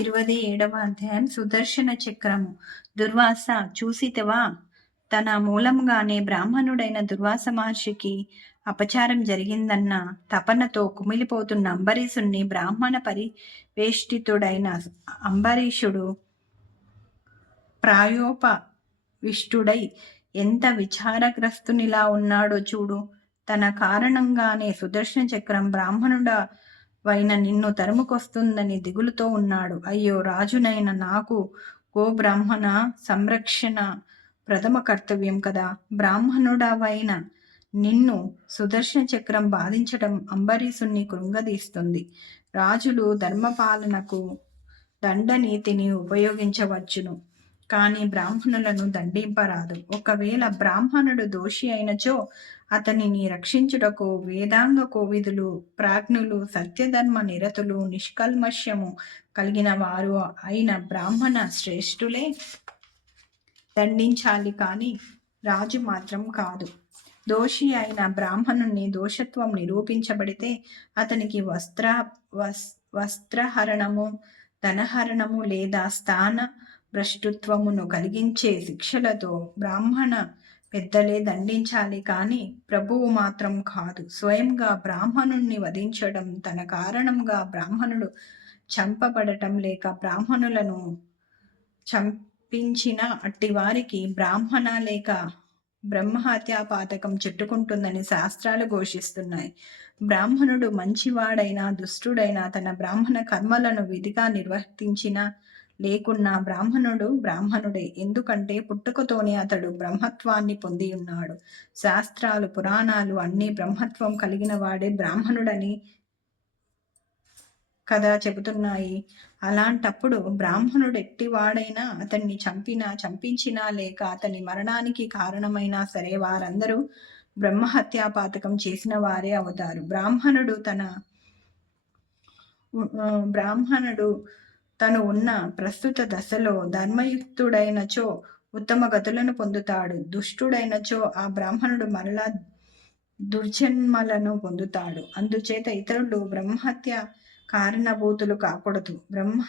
ఇరవై ఏడవ అధ్యాయం సుదర్శన చక్రము. దుర్వాస చూసితవా తన మూలంగానే బ్రాహ్మణుడైన దుర్వాస మహర్షికి అపచారం జరిగిందన్న తపనతో కుమిలిపోతున్న అంబరీషుణ్ణి బ్రాహ్మణ పరివేష్టితుడైన అంబరీషుడు ప్రాయోపవిష్టుడై ఎంత విచారగ్రస్తునిలా ఉన్నాడో చూడు. తన కారణంగానే సుదర్శన చక్రం బ్రాహ్మణుడ వైన నిన్ను తరుముకొస్తుందని దిగులుతో ఉన్నాడు. అయ్యో రాజునైన నాకు గోబ్రాహ్మణ సంరక్షణ ప్రథమ కర్తవ్యం కదా. బ్రాహ్మణుడవైన నిన్ను సుదర్శన చక్రం బాధించడం అంబరీషుణ్ణి కృంగదీస్తుంది. రాజులు ధర్మపాలనకు దండనీతిని ఉపయోగించవచ్చును. కానీ బ్రాహ్మణులను దండింపరాదు. ఒకవేళ బ్రాహ్మణుడు దోషి అయినచో అతనిని రక్షించుటకు వేదాంగ కోవిదులు ప్రాజ్ఞులు సత్యధర్మ నిరతులు నిష్కల్మష్యము కలిగిన వారు అయిన బ్రాహ్మణ శ్రేష్ఠులే దండించాలి కానీ రాజు మాత్రం కాదు. దోషి అయిన బ్రాహ్మణుని దోషత్వం నిరూపించబడితే అతనికి వస్త్ర వస్త్రహరణము ధనహరణము లేదా స్థాన భ్రష్టుత్వమును కలిగించే శిక్షలతో బ్రాహ్మణ పెద్దలే దండించాలి కానీ ప్రభువు మాత్రం కాదు. స్వయంగా బ్రాహ్మణుణ్ణి వధించడం తన కారణంగా బ్రాహ్మణుడు చంపబడటం లేక బ్రాహ్మణులను చంపించిన అట్టివారికి బ్రాహ్మణ లేక బ్రహ్మహత్యా పాతకం చుట్టుకుంటుందని శాస్త్రాలు ఘోషిస్తున్నాయి. బ్రాహ్మణుడు మంచివాడైనా దుష్టుడైనా తన బ్రాహ్మణ కర్మలను విధిగా నిర్వర్తించిన లేకున్నా బ్రాహ్మణుడు బ్రాహ్మణుడే. ఎందుకంటే పుట్టుకతోనే అతడు బ్రహ్మత్వాన్ని పొంది ఉన్నాడు శాస్త్రాలు పురాణాలు అన్ని బ్రహ్మత్వం కలిగిన వాడే బ్రాహ్మణుడని కదా చెబుతున్నాయి. అలాంటప్పుడు బ్రాహ్మణుడు ఎట్టివాడైనా అతన్ని చంపినా చంపించినా లేక అతని మరణానికి కారణమైనా సరే వారందరూ బ్రహ్మహత్యాపాతకం చేసిన వారే అవుతారు. బ్రాహ్మణుడు తన బ్రాహ్మణుడు తను ఉన్న ప్రస్తుత దశలో ధర్మయుక్తుడైనచో ఉత్తమ గతులను పొందుతాడు. దుష్టుడైనచో ఆ బ్రాహ్మణుడు మరలా దుర్జన్మలను పొందుతాడు. అందుచేత ఇతరులు బ్రహ్మహత్య కారణభూతులు కాకూడదు. బ్రహ్మ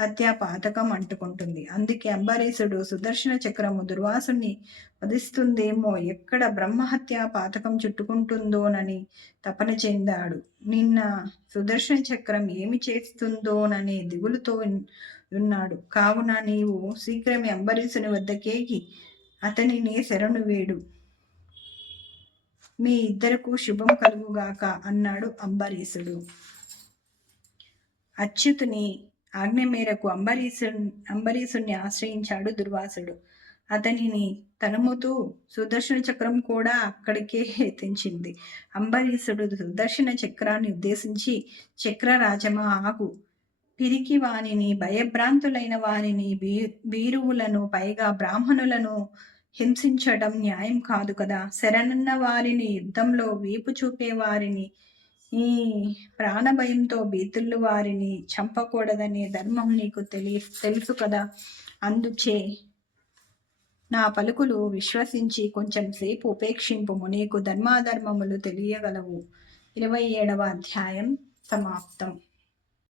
హత్య పాతకం అంటుకుంటుంది. అందుకే అంబరీషుడు సుదర్శన చక్రము దుర్వాసుని వధిస్తుందేమో? ఎక్కడ బ్రహ్మహత్య పాతకం చుట్టుకుంటుందోనని తపన చెందాడు. నిన్న సుదర్శన చక్రం ఏమి చేస్తుందోననే దిగులుతో ఉన్నాడు. కావున నీవు శీఘ్రమే అంబరీషుని వద్దకేగి అతనిని శరణు వేడు. మీ ఇద్దరకు శుభం కలుగుగాక అన్నాడు అంబరీషుడు. అచ్యుతుని ఆజ్ఞ మేరకు అంబరీషు అంబరీషుణ్ణి ఆశ్రయించాడు దుర్వాసుడు. అతనిని తనుముతూ సుదర్శన చక్రం కూడా అక్కడికే తెంచింది. అంబరీషుడు సుదర్శన చక్రాన్ని ఉద్దేశించి చక్ర రాజమా ఆగు. పిరికి వాణిని భయభ్రాంతులైన వారిని బీ బీరువులను పైగా బ్రాహ్మణులను హింసించడం న్యాయం కాదు కదా. శరణన్న వారిని యుద్ధంలో వీపు చూపే వారిని ఈ ప్రాణభయంతో బీతుళ్ళు వారిని చంపకూడదనే ధర్మం నీకు తెలియ తెలుసు కదా. అందుచే నా పలుకులు విశ్వసించి కొంచెం సేపు ఉపేక్షింపుము. నీకు ధర్మాధర్మములు తెలియగలవు. ఇరవై ఏడవ అధ్యాయం సమాప్తం.